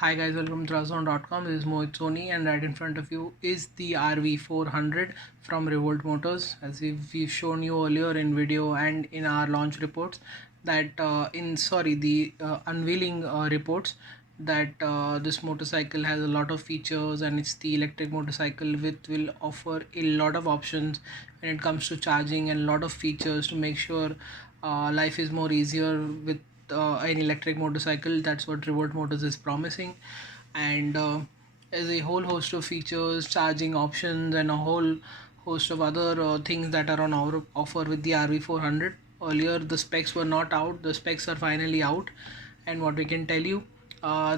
Hi guys, welcome to Razon.com. This is Mohit Soni, and right in front of you is the RV400 from Revolt Motors. As we've shown you earlier in video and in our launch reports, that the unveiling reports, that this motorcycle has a lot of features, and it's the electric motorcycle which will offer a lot of options when it comes to charging and a lot of features to make sure life is more easier with an electric motorcycle. That's what Revolt Motors is promising, and there's a whole host of features, charging options, and a whole host of other things that are on our offer with the RV400. Earlier, the specs were not out. The specs are finally out, and what we can tell you,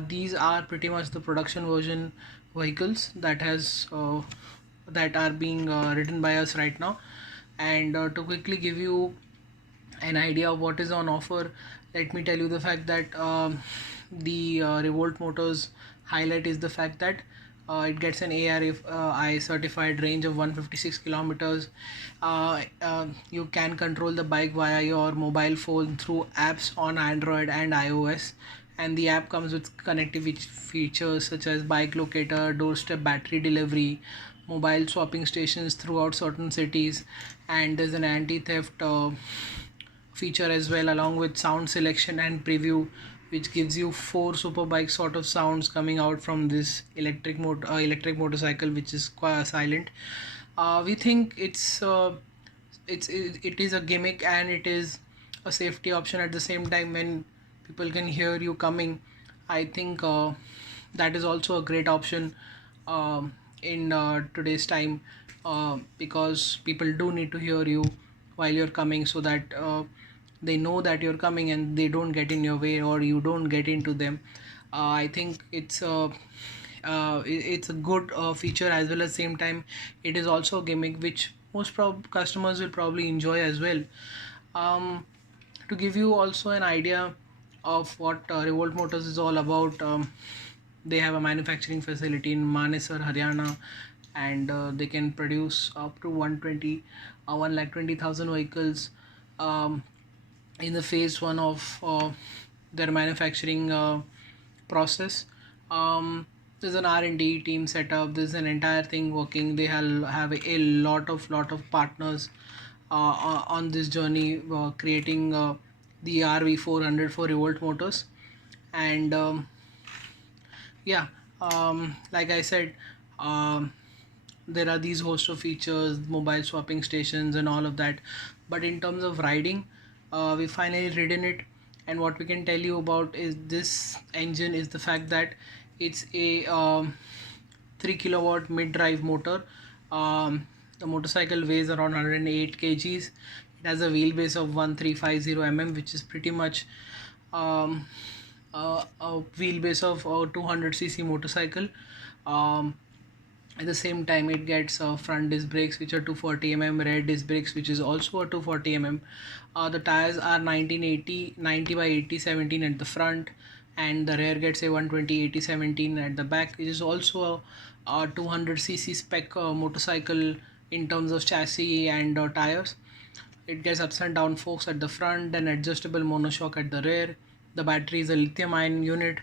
these are pretty much the production version vehicles that are being written by us right now. And to quickly give you an idea of what is on offer, let me tell you the fact that the Revolt Motors highlight is the fact that it gets an ARFI certified range of 156 kilometers. You can control the bike via your mobile phone through apps on Android and iOS, and the app comes with connectivity features such as bike locator, doorstep battery delivery, mobile swapping stations throughout certain cities, and there's an anti-theft feature as well, along with sound selection and preview, which gives you four superbike sort of sounds coming out from this electric motorcycle, which is quite silent. We think it is a gimmick, and it is a safety option at the same time. When people can hear you coming, I think that is also a great option in today's time, because people do need to hear you while you're coming, so that they know that you're coming and they don't get in your way or you don't get into them. I think it's a good feature, as well as same time it is also a gimmick which most customers will probably enjoy as well. um, to give you also an idea of what Revolt Motors is all about, they have a manufacturing facility in Manesar, Haryana, and they can produce up to 120,000 vehicles in the phase one of their manufacturing process. There's an R&D team set up. There's an entire thing working. They have a lot of partners on this journey, creating the RV400 for Revolt Motors. And yeah, like I said, there are these host of features, mobile swapping stations, and all of that. But in terms of riding, we finally ridden it, and what we can tell you about is this engine is the fact that it's a 3 kilowatt mid drive motor. The motorcycle weighs around 108 kgs. It has a wheelbase of 1350 mm, which is pretty much a wheelbase of a 200cc motorcycle. At the same time, it gets front disc brakes, which are 240 mm, rear disc brakes, which is also a 240 mm. The tires are 1980 90 by 80 17 at the front, and the rear gets a 120 80 17 at the back. It is also a 200cc spec motorcycle in terms of chassis and tires. It gets ups and down forks at the front and adjustable monoshock at the rear. The battery is a lithium ion unit.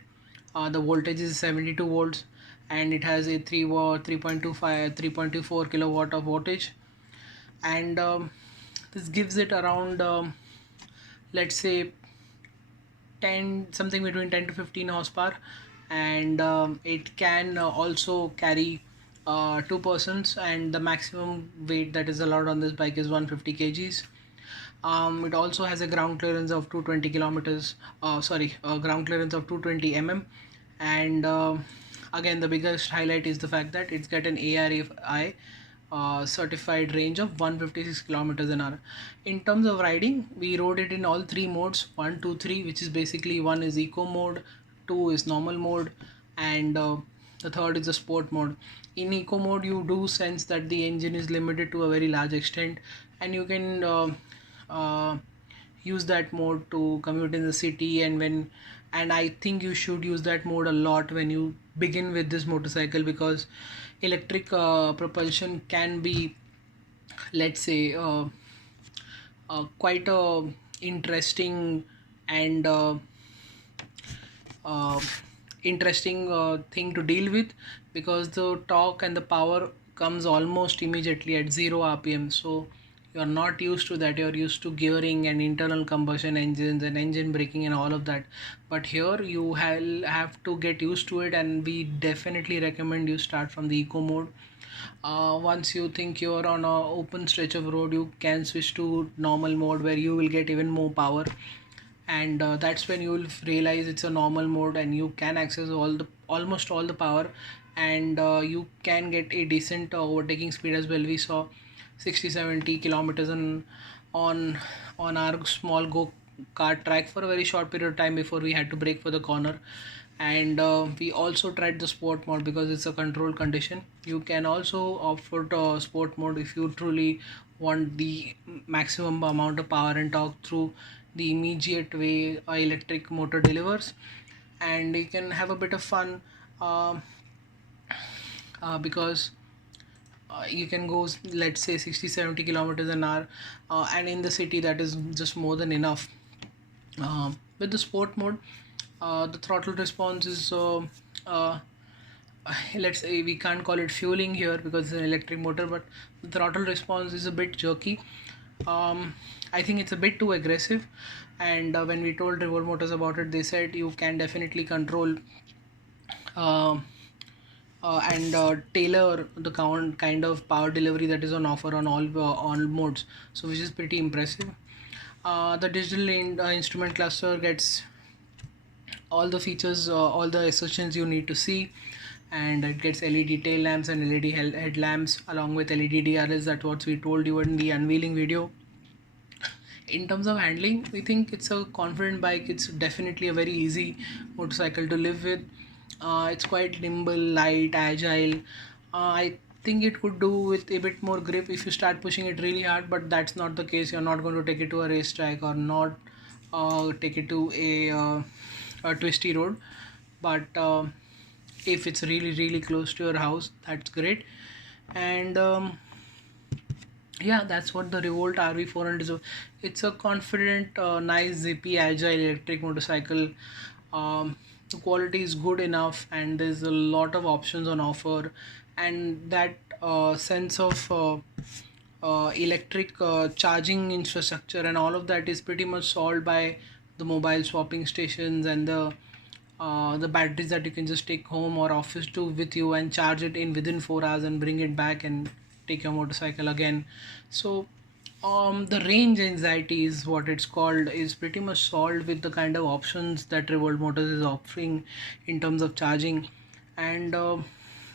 The voltage is 72 volts, and it has a 3.24 kilowatt of wattage. And this gives it around let's say 10, something between 10 to 15 horsepower. And it can also carry two persons, and the maximum weight that is allowed on this bike is 150 kgs. It also has a ground clearance of 220 kilometers, ground clearance of 220 mm. And again, the biggest highlight is the fact that it's got an ARFI certified range of 156 kilometers an hour. In terms of riding, we rode it in all three modes: 1, 2, 3, which is basically, one is eco mode, 2 is normal mode, and the third is the sport mode. In eco mode, you do sense that the engine is limited to a very large extent, and you can uh, use that mode to commute in the city. And I think you should use that mode a lot when you begin with this motorcycle, because electric propulsion can be, let's say, quite a interesting and uh, interesting thing to deal with, because the torque and the power comes almost immediately at 0 rpm. So you're not used to that. You're used to gearing and internal combustion engines and engine braking and all of that, but here you have to get used to it, and we definitely recommend you start from the eco mode. Once you think you're on a open stretch of road, you can switch to normal mode where you will get even more power, and that's when you will realize it's a normal mode and you can access almost all the power, and you can get a decent overtaking speed as well. We saw 60-70 kilometers on on our small go kart track for a very short period of time before we had to brake for the corner. And we also tried the sport mode because it's a controlled condition. You can also opt for the sport mode if you truly want the maximum amount of power and torque through the immediate way a electric motor delivers, and you can have a bit of fun, um because you can go, let's say, 60-70 kilometers an hour, and in the city that is just more than enough. With the sport mode, the throttle response is let's say, we can't call it fueling here because it's an electric motor, but the throttle response is a bit jerky. I think it's a bit too aggressive, and when we told Revolt Motors about it, they said you can definitely control uh, and tailor the kind of power delivery that is on offer on all modes, so which is pretty impressive. The digital instrument cluster gets all the features, all the assertions you need to see, and it gets LED tail lamps and LED headlamps along with LED DRLs. That's what we told you in the unveiling video. In terms of handling, we think it's a confident bike. It's definitely a very easy motorcycle to live with. It's quite nimble, light, agile. I think it could do with a bit more grip if you start pushing it really hard, but that's not the case. You're not going to take it to a racetrack or not take it to a twisty road, but if it's really close to your house, that's great. And yeah, that's what the Revolt RV400 is. It's a confident, nice, zippy, agile electric motorcycle. The quality is good enough, and there's a lot of options on offer, and that sense of electric charging infrastructure and all of that is pretty much solved by the mobile swapping stations and the batteries that you can just take home or office to with you and charge it in within 4 hours and bring it back and take your motorcycle again. So the range anxiety is what it's called, is pretty much solved with the kind of options that Revolt Motors is offering in terms of charging, and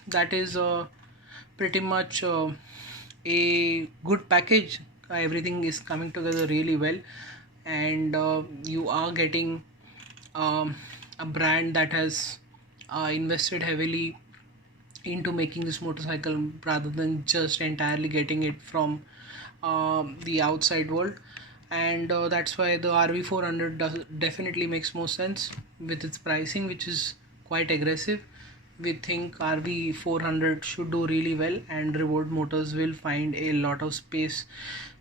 that is pretty much a good package. Everything is coming together really well, and you are getting a brand that has invested heavily into making this motorcycle rather than just entirely getting it from the outside world. And that's why the RV400 definitely makes more sense with its pricing, which is quite aggressive. We think RV400 should do really well, and Revolt Motors will find a lot of space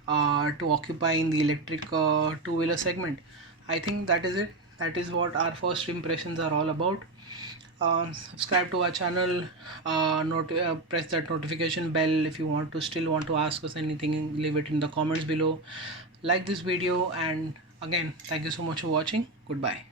to occupy in the electric two-wheeler segment. I think that is it. That is what our first impressions are all about. Subscribe to our channel, press that notification bell. If you still want to ask us anything, leave it in the comments below. Like this video, and again, thank you so much for watching. Goodbye.